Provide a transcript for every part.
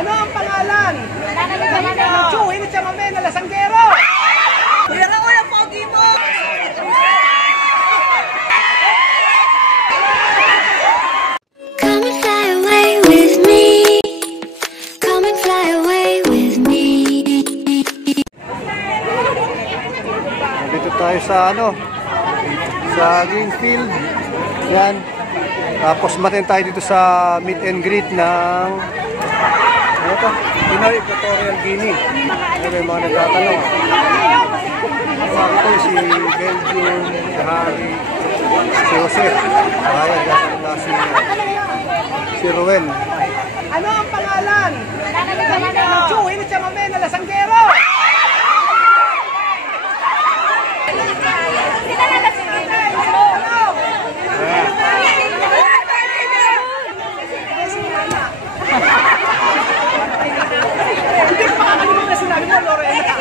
Ano ang pangalan? Chuhin at Chamame na lasanggero. Kuya ka wala pogi mo! Come and fly away with me. Come and fly away with me. Dito tayo sa sa Greenfield. Yan. Tapos matin tayo dito sa meet and greet ng Pinoy Equatorial Guinea. May mga nagtatanong. Ito si Belgium, si Harry, si Jose. Ayan, si Ruel. Ano ang pangalan? Chuhin at Chamame na lasanggero. Hindi ko makakalimutan na sinabi mo, Lorena.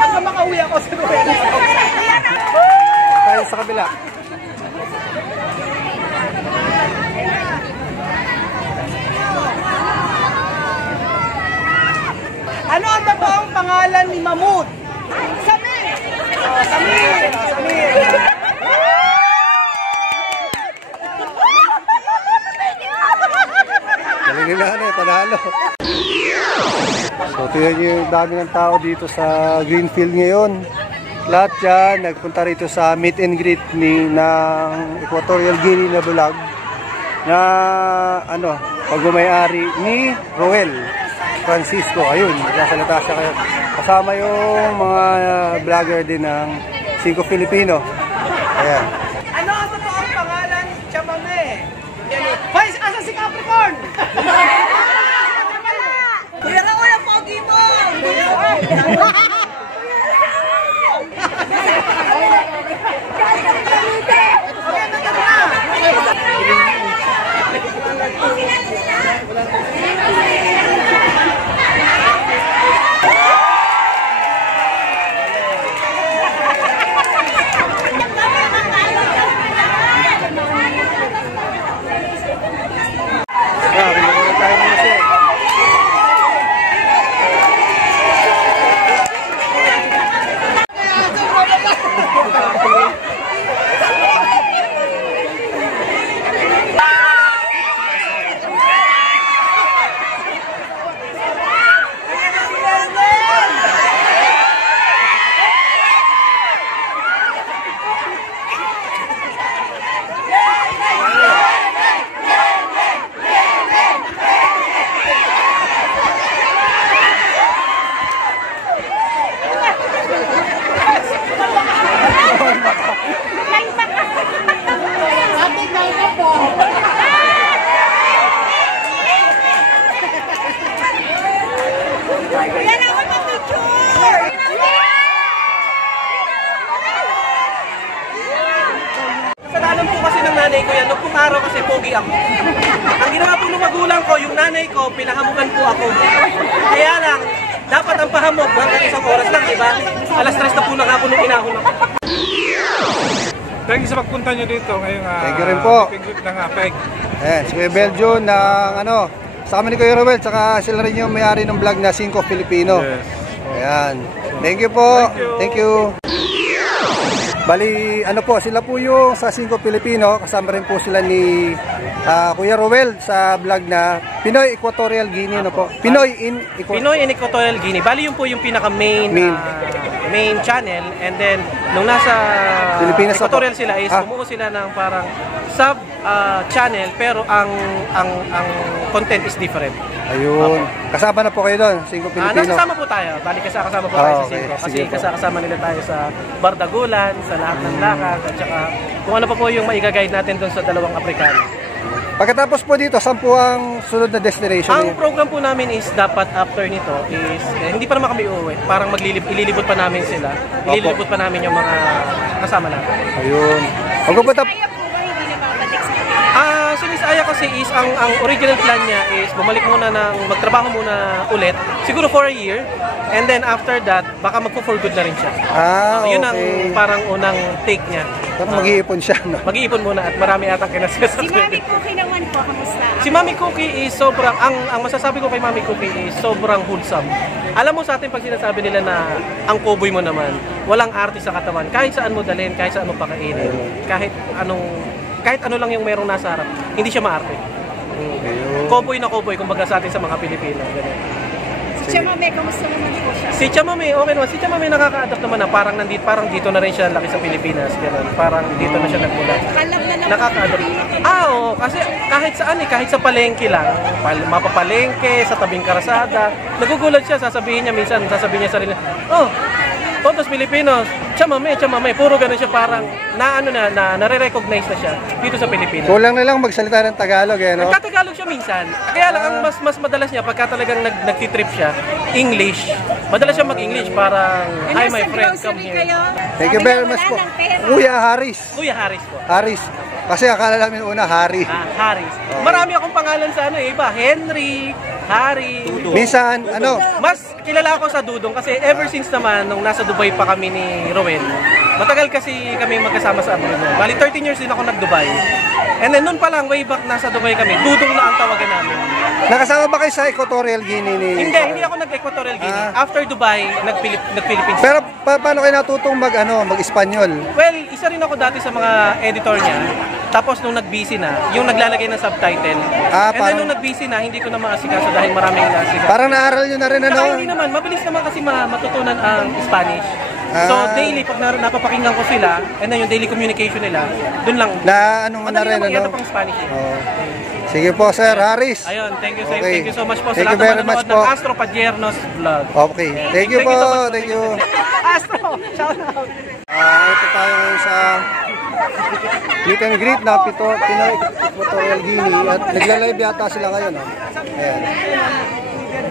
Ano makauwi ako si Lorena? Tayo sa kabila. Ano ang totoong pangalan ni Mahmoud? Samir! Samir! Samir! Galing na panalo. So, tingnan nyo yung dami ng tao dito sa Greenfield ngayon. Lahat yan, nagpunta rito sa meet and greet ng Equatorial Guinea na vlog na pagmamayari ni Roel Francisco. Ayun, nagsasalita siya kayo. Kasama yung mga vlogger din ng 5 Filipino. Ayan. Ano ang totoong pangalan ni Chamame? Hoy, asa si Capricorn? Kuya ka wala pogi mo! Kasalanan po kasi ng nanay ko yan. Nung pong araw kasi pogi ako. Ang ginawa po ng magulang ko, yung nanay ko, pinahamukan po ako. Kaya lang, dapat ang pahamog hanggang 1 oras lang, diba? Alas 3 na po na hapon nung inahon ako. Thank you sa pagpunta nyo dito ngayong Thank you rin po. ng APEG. Ayan, si Kuya Belgium ng sa kami ni Kuya Roel, saka sila rin yung may-ari ng vlog na 5 Filipino. Yes. Ayan. Thank you po. Thank you. Bali, sila po yung sa 5 Filipino. Kasama rin po sila ni Kuya Roel sa vlog na Pinoy Equatorial Guinea. Pinoy in Equatorial Guinea. Bali yun po yung pinaka-main channel. And then, nung nasa Pilipinas Equatorial sila is bumuo sila ng parang sub-channel pero ang content is different. Ayun. Kasama na po kayo doon, 5 Filipino. Nasasama po tayo. Bali kasama po tayo sa 5. Okay. Kasi Sige po. kasama nila tayo sa Bardagulan, sa lahat ng lakad, at saka kung ano pa po yung maiga-guide natin doon sa 2 Afrikano. Pagkatapos po dito, saan po ang sunod na destination Ang niyo? program po namin is dapat after nito is hindi pa naman kami uuwi. Parang ililibot pa namin sila. Ililibot pa namin yung mga kasama natin. Ayun. Magpupunta si Miss Aya kasi is, ang original plan niya is bumalik muna magtrabaho muna ulit, siguro for a year, and then after that, baka magpo-for good na rin siya. Yun ang parang unang take niya. Pero mag-iipon siya, no? Mag-iipon muna at marami atang kinasasas. Si Mami Cookie naman po, kamusta? Si Mami Cookie is sobrang, ang masasabi ko kay Mami Cookie is sobrang wholesome. Alam mo sa atin pag sinasabi nila na ang cowboy mo naman, walang arte sa katawan. Kahit saan mo dalhin, kahit saan mo pakainin, kahit ano lang yung merong nasa harap, hindi siya maarte. Cowboy na cowboy, kumbaga sa atin sa mga Pilipino. Ganun. Si Chamame, kamusta naman po siya? Si Chamame, okay naman. Si Chamame nakaka-adapt naman na parang dito na rin siya laki sa Pilipinas. Ganun. Parang dito na siya nagmula. Kalab na lang. Nakaka-adapt. Oo, kasi kahit saan kahit sa palengke lang, mapapalengke, sa tabing karasada, nagugulat siya, sasabihin niya sa sarili, todos Pilipinos, chamame, puro ganun siya, parang nare-recognize na siya dito sa Pilipinas. Kulang na lang magsalita ng Tagalog, no? Nagtatagalog siya minsan. Kaya lang, ang mas madalas niya, pagka talagang nagtitrip siya, English. Madalas siya mag-English, parang, hi my friend, come here. Thank you very much po. Kuya Haris. Kuya Haris po. Haris. Kasi akala namin una, Harry. Haris. Marami akong pangalan sa iba. Henry, Harry. Minsan, Mas kilala ako sa Dudong kasi ever since naman, nung nasa Dubai pa kami ni Rowel, matagal kasi kami magkasama sa abroad. Bali, 13 years din ako nag-Dubai. And then, noon pa lang, way back nasa Dubai kami, Dudong na ang tawagan namin. Nakasama ba kayo sa Equatorial Guinea Hindi ako nag-Equatorial Guinea. After Dubai, nag-Philippines. Pero paano kayo natutong mag-Espanyol? Well, isa rin ako dati sa mga editor niya. Tapos nung nag-busy na, yung naglalagay ng subtitle. And then nung nag-busy na, hindi ko na maasikaso dahil maraming naasikaso. Parang naaral nyo na rin, Saka hindi naman, mabilis naman kasi matutunan ang Spanish. So daily, pag napapakinggan ko sila, and then yung daily communication nila, dun lang. Madali naman yata pang Spanish. Sige po, Sir Haris. Ayun, thank you so much po. Thank you very much po. Ng Astro Padiernos Vlog. Okay, thank you po. Thank you. Astro, shout out. Ito tayo ngayon sa meet and greet na Pinoy Equatorial Guinea at nagla-live yata sila ngayon. Ayan.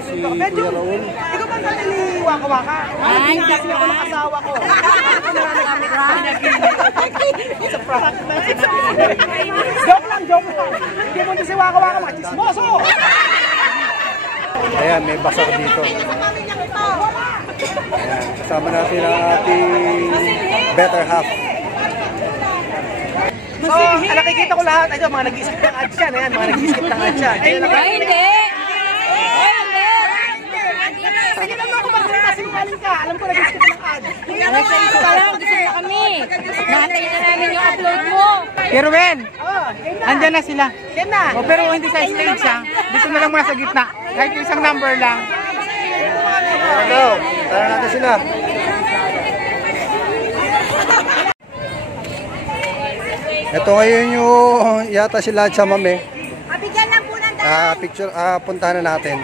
Si Kuya Raul. Ikaw bang ni Waka Waka? Ay, kasi ako ng asawa ko. It's a prank. Joke lang. Hindi mo si Waka Waka machismoso. Ayan, may basar dito. Ayan, kasama natin ang ating better half. So, nakikita ko lahat. Ayun, mga nag-iskip ng ads yan. Ayan, mga nag-iskip ng ads yan. Ay, hindi. Sige naman ako magsalita, sinungaling ka. Alam ko nag-iskip ng ads. Alas 6 pa lang, gusto na kami. Nahantayin na namin yung upload mo. Pero Ben, andyan na sila. Yan na. Pero hindi sa stage ha. Dito na lang muna sa gitna. Kahit isang number lang. Hello, tara natin sila. Ito ngayon yung yata sila Chamame. Abigyan lang po ng Picture, puntahan na natin.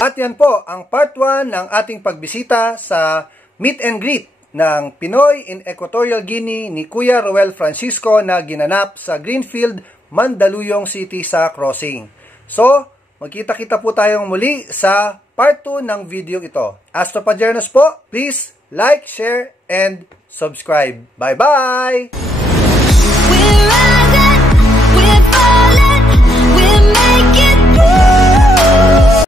At yan po ang part 1 ng ating pagbisita sa meet and greet ng Pinoy in Equatorial Guinea ni Kuya Roel Francisco na ginanap sa Greenfield, Mandaluyong City sa Crossing. So, magkita-kita po tayong muli sa part 2 ng video ito. Astro Padiernos po, please like, share, and subscribe. Bye-bye! We're riding